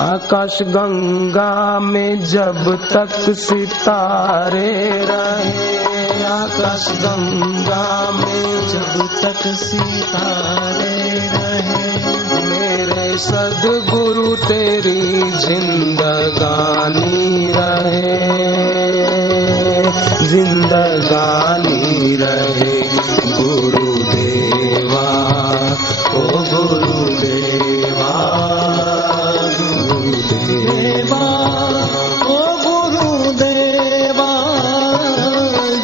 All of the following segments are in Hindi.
आकाश गंगा में जब तक सितारे रहे, आकाश गंगा में जब तक सितारे रहे, मेरे सद्गुरु तेरी जिंदगानी रहे, जिंदगानी रहे। गुरुदेवा ओ गुरुदेवा, गुरुदेवा ओ गुरुदेवा,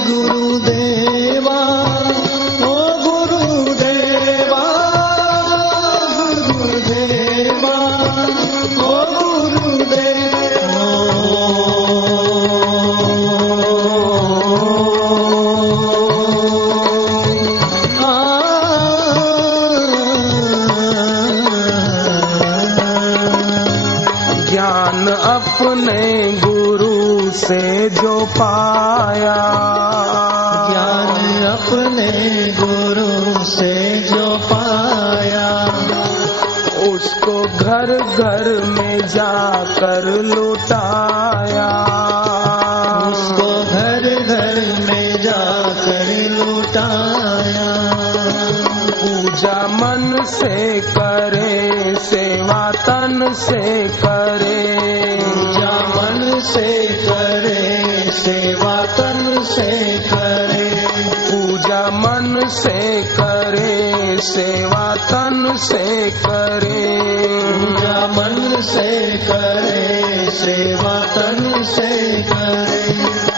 गुरुदेवा ओ गुरुदेवा, गुरुदेवा ओ गुरुदेवा। ज्ञान अपने गुरु से जो पाया, ज्ञान अपने गुरु से जो पाया, उसको घर घर में जाकर लुटाया, उसको घर घर में जाकर लुटाया। पूजा मन से करे, सेवा तन से करे, पूजा मन से करे, सेवा तन से करे, पूजा मन से करे, सेवा तन से करे, पूजा मन से करे, सेवा तन से करे।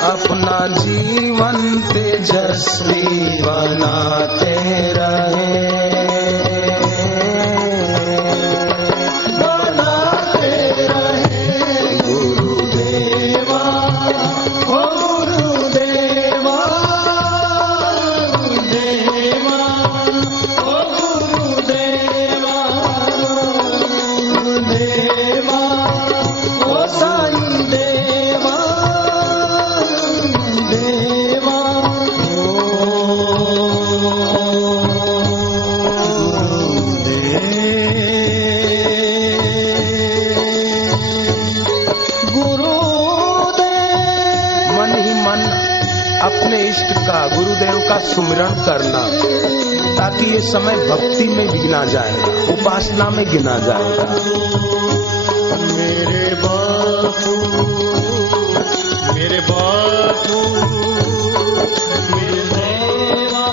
अपना जीवन तेजस्वी बनाते रहे, अपने इष्ट का, गुरुदेव का सुमिरन करना, ताकि ये समय भक्ति में भी गिना जाएगा, उपासना में गिना जाएगा। मेरे बापू, मेरे बापू, मेरे देवा,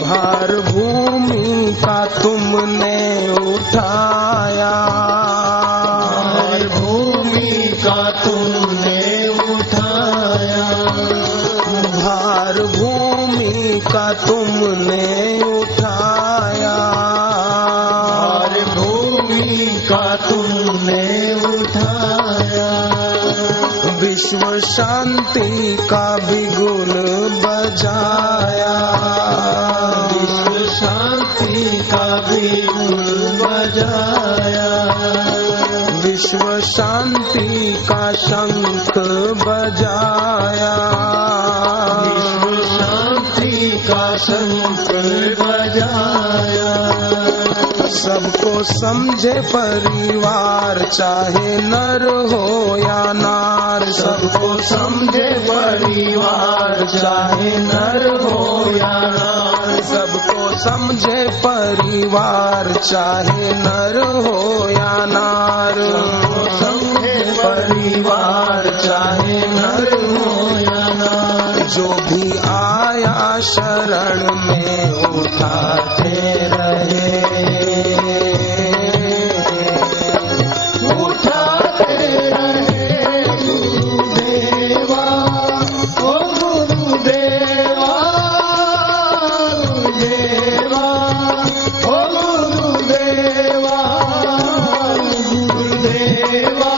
भार भूमि का तुमने उठाया, का तुमने उठाया, भार भूमि का तुमने उठाया, भार भूमि का तुमने उठाया। विश्व शांति का बिगुल बजाया, विश्व शांति का बिगुल बजाया, विश्व शांति का शंख बजाया, विश्व शांति का शंख बजाया। सबको समझे परिवार, चाहे नर हो या नार, सबको समझे परिवार, चाहे नर हो या नार, सबको समझे परिवार, चाहे नर हो या नार, समझे परिवार, चाहे नर हो या नार। जो भी आया शरण में उठाते रहे, उठाते रहे। गुरुदेवा ओ गुरुदेवा, गुरुदेवा ओ गुरुदेवा, गुरुदेवा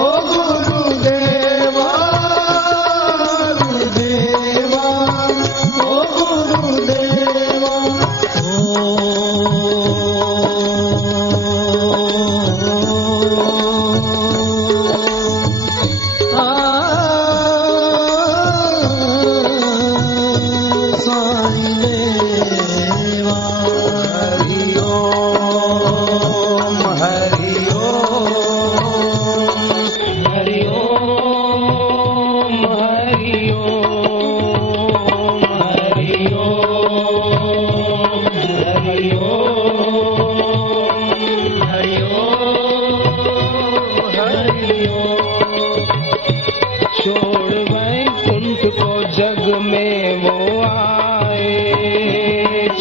ओ गुरुदेवा, गुरुदेवा ओ गुरुदेवा।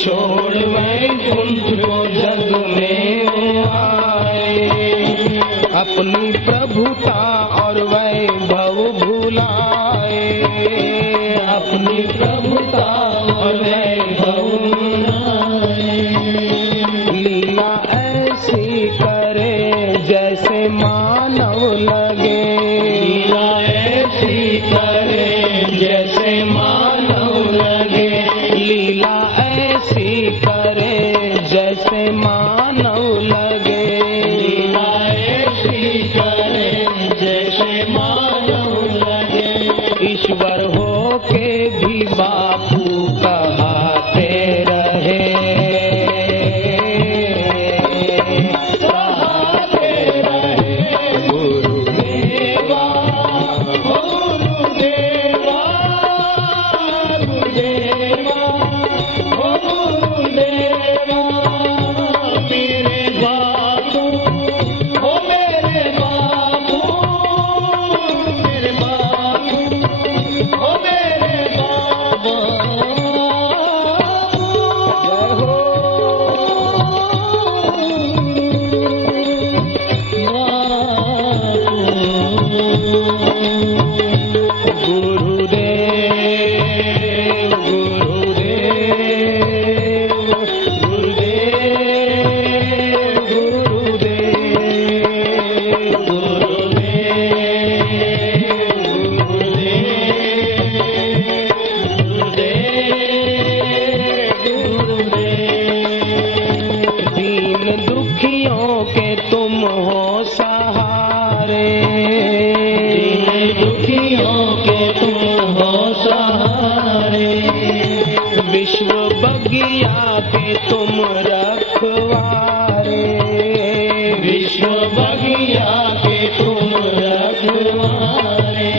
छोड़ वैकुंठ को जग में आए, अपनी प्रभुता और वैभव भुलाए, अपनी प्रभुता और वैभव भुलाए। लीला ऐसी करे जैसे मानव लगे, लीला ऐसी करे जैसे मानव लगे, लीला ऐसी करे जैसे मानव लगे, लीला ऐसी करे जैसे मानव लगे। ईश्वर हो के भी बापू कहते रहे, विश्व बगिया के तुम रखवारे, विश्व बगिया के तुम रखवारे।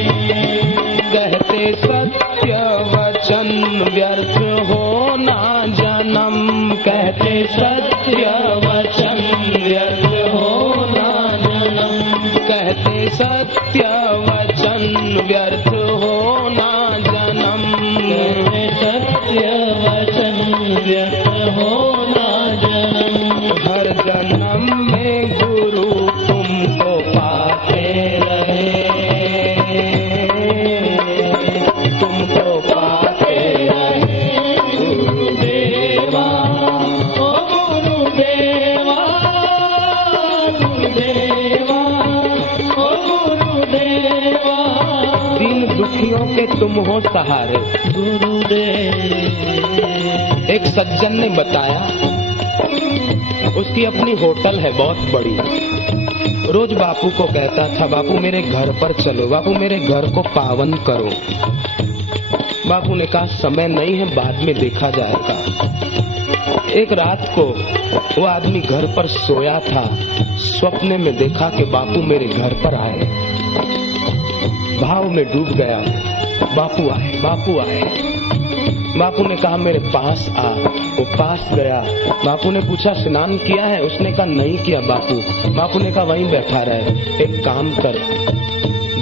कहते सत्य वचन व्यर्थ हो ना जन्म, कहते सत्य वचन व्यर्थ हो ना जन्म, कहते सत्य वचन व्यर्थ हो ना जन्म, कहते सत्य वचन व्यर्थ हो ना जन्म। हर जन्म में गुरु तुमको पाते रहे, तुमको पाते रहे गुरुदेवा, ओ गुरुदेवा, गुरुदेवा, ओ गुरुदेवा। दीन दुखियों के तुम हो सहारे गुरुदेव। एक सज्जन ने बताया, उसकी अपनी होटल है बहुत बड़ी। रोज बापू को कहता था, बापू मेरे घर पर चलो, बापू मेरे घर को पावन करो। बापू ने कहा समय नहीं है, बाद में देखा जाएगा। एक रात को वो आदमी घर पर सोया था, स्वप्न में देखा कि बापू मेरे घर पर आए। भाव में डूब गया, बापू आए, बापू आए। बापू ने कहा मेरे पास आ। वो पास गया। बापू ने पूछा स्नान किया है? उसने कहा नहीं किया बापू। बापू ने कहा वहीं बैठा रहे। एक काम कर,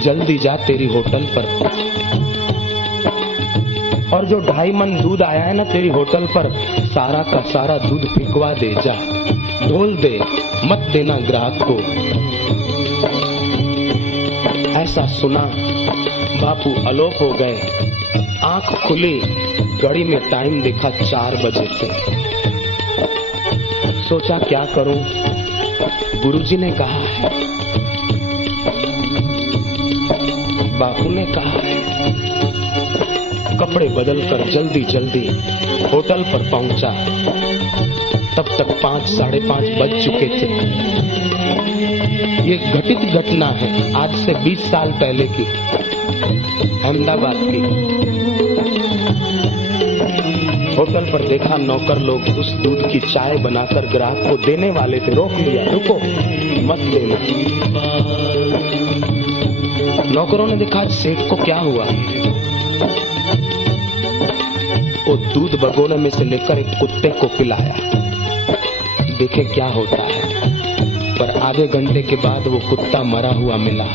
जल्दी जा तेरी होटल पर, और जो 2.5 मन दूध आया है ना तेरी होटल पर, सारा का सारा दूध फिकवा दे, जा ढोल दे, मत देना ग्राहक को। ऐसा सुना, बापू अलोप हो गए। आंख खुली, घड़ी में टाइम देखा 4 बजे थे। सोचा क्या करूं, गुरुजी ने कहा है, बापू ने कहा है। कपड़े बदलकर जल्दी जल्दी होटल पर पहुंचा। तब तक 5 साढ़े 5 बज चुके थे। ये घटित घटना है, आज से 20 साल पहले की, अहमदाबाद की। होटल पर देखा नौकर लोग उस दूध की चाय बनाकर ग्राहक को देने वाले थे। रोक लिया, रुको मत देना। नौकरों ने देखा सेठ को क्या हुआ। वो दूध भगोने में से लेकर एक कुत्ते को पिलाया, देखे क्या होता है। पर आधे घंटे के बाद वो कुत्ता मरा हुआ मिला।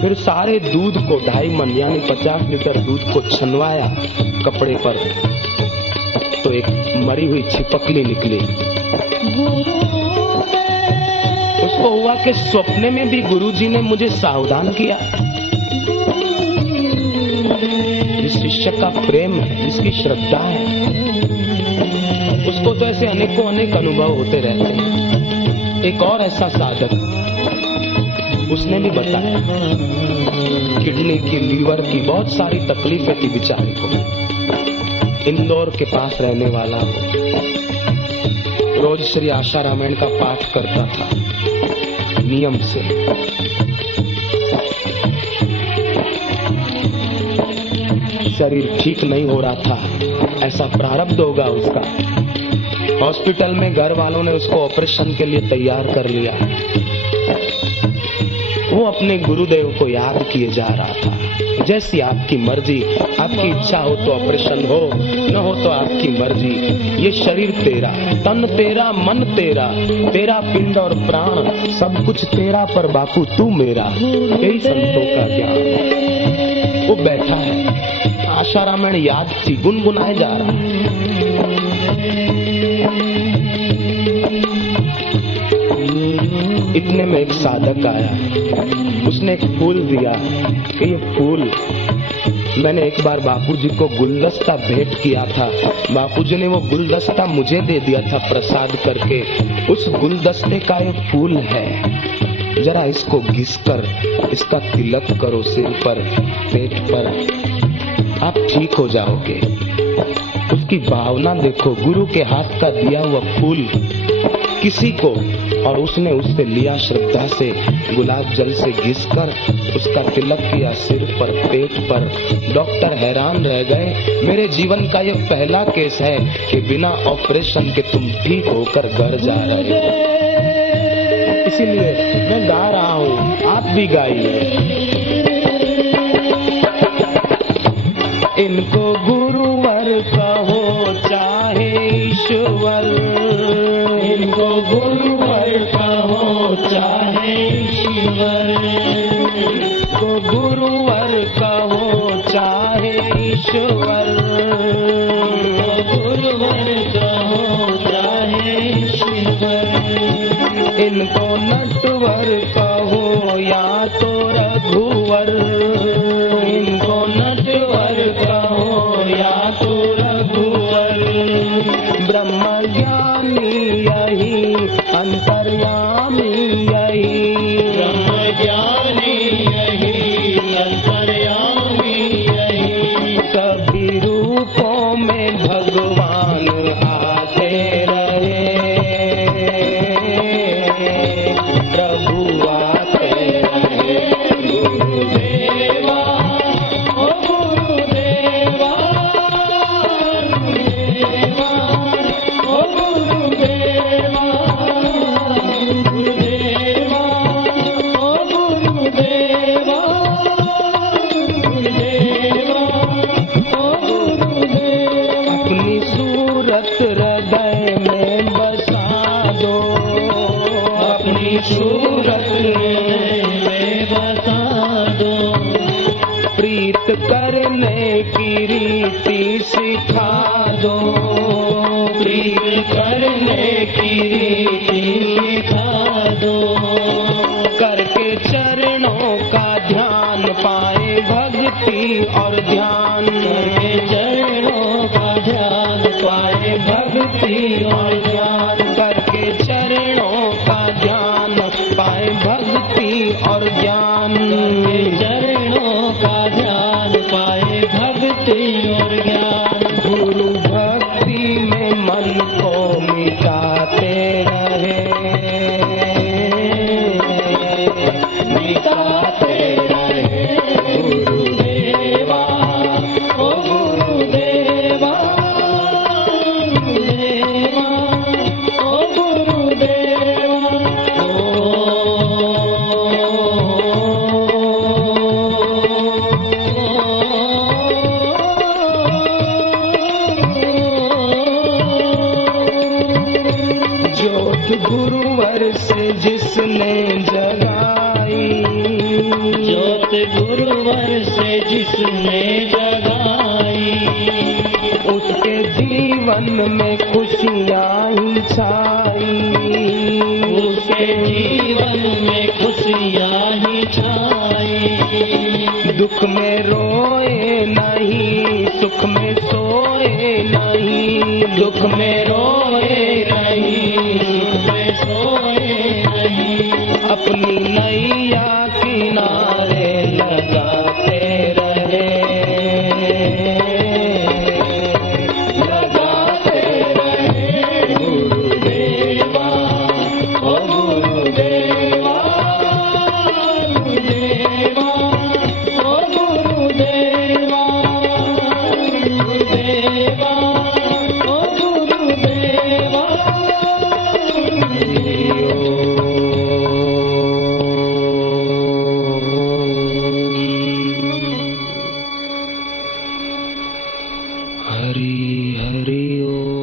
फिर सारे दूध को 2.5 मन यानी 50 लीटर दूध को छनवाया कपड़े पर, तो एक मरी हुई छिपकली निकली। उसको हुआ कि सपने में भी गुरुजी ने मुझे सावधान किया। जिस शिष्य का प्रेम है, जिसकी श्रद्धा है, उसको तो ऐसे अनेकों अनेक अनुभव होते रहते हैं। एक और ऐसा साधक, उसने भी बताया किडनी की, लीवर की बहुत सारी तकलीफें थी बेचारे को। इंदौर के पास रहने वाला हो, रोज श्री आशा रामायण का पाठ करता था नियम से। शरीर ठीक नहीं हो रहा था, ऐसा प्रारब्ध होगा उसका। हॉस्पिटल में घर वालों ने उसको ऑपरेशन के लिए तैयार कर लिया। वो अपने गुरुदेव को याद किए जा रहा था, जैसी आपकी मर्जी, आपकी इच्छा हो तो ऑपरेशन हो, न हो तो आपकी मर्जी। ये शरीर तेरा, तन तेरा, मन तेरा, तेरा पिंड और प्राण, सब कुछ तेरा, पर बापू तू मेरा। यही संतों का ज्ञान। वो बैठा है, आशा रामायण याद थी, गुनगुनाए जा रहा है। इतने में एक साधक आया, उसने एक फूल दिया कि ये फूल मैंने एक बार बापूजी को गुलदस्ता भेंट किया था, बापूजी ने वो गुलदस्ता मुझे दे दिया था प्रसाद करके। उस गुलदस्ते का ये फूल है, जरा इसको घिसकर इसका तिलक करो सिर पर, पेट पर, आप ठीक हो जाओगे। उसकी भावना देखो, गुरु के हाथ का दिया हुआ फूल किसी को, और उसने उससे लिया श्रद्धा से, गुलाब जल से घिसकर उसका तिलक किया सिर पर, पेट पर। डॉक्टर हैरान रह गए। मेरे जीवन का ये पहला केस है कि बिना ऑपरेशन के तुम ठीक होकर घर जा रहे हो। इसीलिए मैं गा रहा हूँ, आप भी गाइए। इनको गुरुवर कहो चाहे ईश्वर, इनको गुरुवर कहो चाहे ईश्वर, को गुरुवर कहो चाहे ईश्वर, गुरुवर कहो चाहे ईश्वर। इनको नटवर कहो या तो रघुवर, इनको नटवर कहो या तो रघुवर। ब्रह्म ज्ञानी यही, अंतर्यामी यही, ब्रह्म ज्ञानी यही, अंतर्यामी यही। सभी रूपों में भगवान आते रहे, प्रभु आते रहे। गुरुदेवा ओ गुरुदेवा, गुरुदेवा ओ गुरुदेवा, गुरुदेवा ओ गुरुदेवा, गुरुदेवा ओ गुरुदेवा। अपनी सूरत हृदय में बसा दो, अपनी सूरत हृदय में बसा दो। प्रीत करने की रीति सिखा दो, प्रीत करने की रीति सिखा दो। करके चरणों का ध्यान पाए भक्ति और ध्यान, करके चरणों का ध्यान पाए भक्ति और ध्यान, करके चरणों का ध्यान पाए भक्ति और ज्ञान, चरणों का ध्यान पाए भक्ति और ज्ञान। गुरु भक्ति में मन को मिटाते रहे, मिटाते रहे। गुरुदेवा ओ गुरुदेवा, गुरुदेवा ओ गुरुदेवा। ज्योत गुरुवर से जिसने जगाई, ज्योत गुरुवर से जिसने जगाई, उस उसके जीवन में खुशियाँ ही छाई, उसके जीवन में खुशियाँ ही छाई। दुख में रोए नहीं, सुख में सोए नहीं, दुख में रोए नहीं, सुख में सोए नहीं। अपनी नैया किनारे लगाते रहे, लगाते रहे गुरुदेवा, ओ गुरुदेवा, गुरुदेवा, ओ गुरुदेवा, गुरुदेवा, ओ गुरुदेवा। हरि हरि ओ।